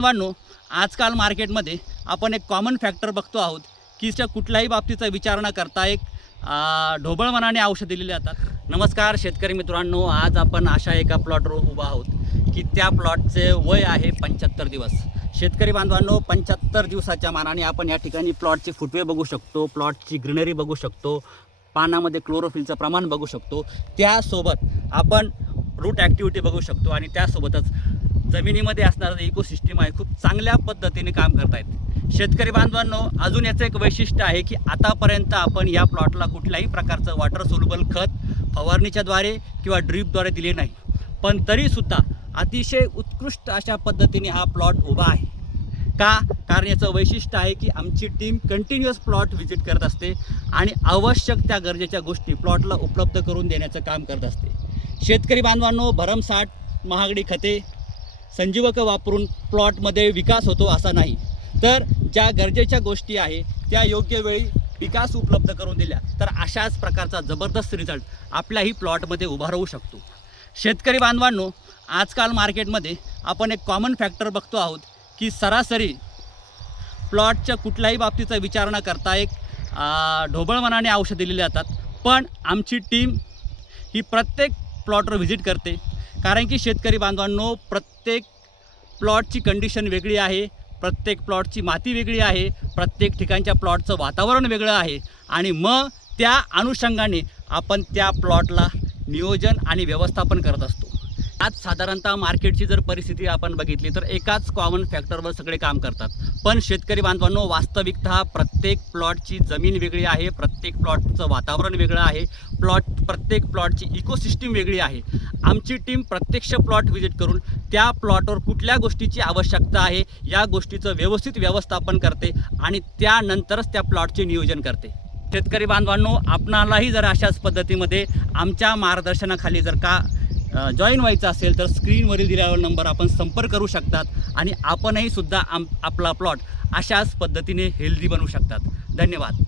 बांधवांनो, आजकाल मार्केटमध्ये आपण एक कॉमन फॅक्टर बघतो आहोत की कुठल्याही बाबतीचा विचार न करता एक ढोबळ मनाने औषध दिलेले जातात। नमस्कार शेतकरी मित्रांनो, आज आपण अशा एका प्लॉटवर उभा आहोत की त्या प्लॉटचे वय आहे 75 दिवस। शेतकरी बांधवांनो, 75 दिवसाच्या मानाने आपण या ठिकाणी प्लॉटचे फुटवे बघू शकतो, प्लॉटची ग्रीनरी बघू शकतो, पानामध्ये क्लोरोफिलचं प्रमाण बघू शकतो, त्यासोबत आपण रूट ॲक्टिव्हिटी बघू शकतो आणि त्यासोबतच जमिनीमध्ये असणारं इकोसिस्टम आहे खूप चांगल्या पद्धतीने काम करत आहेत। शेतकरी बांधवांनो, अजून याचं एक वैशिष्ट्य आहे की आतापर्यंत आपण या प्लॉटला कुठल्याही प्रकारचं वॉटर सोल्युबल खत फवारणीच्याद्वारे किंवा ड्रीपद्वारे दिले नाही, पण तरीसुद्धा अतिशय उत्कृष्ट अशा पद्धतीने हा प्लॉट उभा आहे। का? कारण याचं वैशिष्ट्य आहे की आमची टीम कंटिन्युअस प्लॉट व्हिजिट करत असते आणि आवश्यक त्या गरजेच्या गोष्टी प्लॉटला उपलब्ध करून देण्याचं काम करत असते। शेतकरी बांधवांनो, भरमसाठ महागडी खते संजीवक वापरून प्लॉटमध्ये विकास होतो असा नाही, तर ज्या गरजेच्या गोष्टी आहे त्या योग्य वेळी विकास उपलब्ध करून दिल्या तर अशाच प्रकारचा जबरदस्त रिझल्ट आपल्याही प्लॉटमध्ये उभा राहू शकतो। शेतकरी बांधवांनो, आजकाल मार्केटमध्ये आपण एक कॉमन फॅक्टर बघतो आहोत की सरासरी प्लॉटच्या कुठल्याही बाबतीचा विचार न करता एक ढोबळ मनाने औषध दिलेले जातात, पण आमची टीम ही प्रत्येक प्लॉटवर व्हिजिट करते। कारण की शेतकरी बांधवांनो, प्रत्येक प्लॉटची कंडिशन वेगळी आहे, प्रत्येक प्लॉटची माती वेगळी आहे, प्रत्येक ठिकाणच्या प्लॉटचं वातावरण वेगळं आहे आणि मग त्या अनुषंगाने आपण त्या प्लॉटला नियोजन आणि व्यवस्थापन करत असतो। आज साधारणतः मार्केटची जर परिस्थिती आपण बघितली तर एकाच कॉमन फॅक्टरवर सगळे काम करतात, पण शेतकरी बांधवांनो, वास्तविकतः प्रत्येक प्लॉटची जमीन वेगळी आहे, प्रत्येक प्लॉटचं वातावरण वेगळं आहे, प्रत्येक प्लॉटची इकोसिस्टम वेगळी आहे। आमची टीम प्रत्यक्ष प्लॉट व्हिजिट करून त्या प्लॉटवर कुठल्या गोष्टीची आवश्यकता आहे या गोष्टीचं व्यवस्थित व्यवस्थापन करते आणि त्यानंतरच त्या प्लॉटचे नियोजन करते। शेतकरी बांधवांनो, आपणालाही जर अशाच पद्धतीमध्ये आमच्या मार्गदर्शनाखाली जर का जॉईन व्हायचं असेल तर स्क्रीनवरील दिलेला नंबर आपण संपर्क करू शकतात आणि आपणही सुद्धा आपला प्लॉट अशाच पद्धतीने हेल्दी बनवू शकतात। धन्यवाद।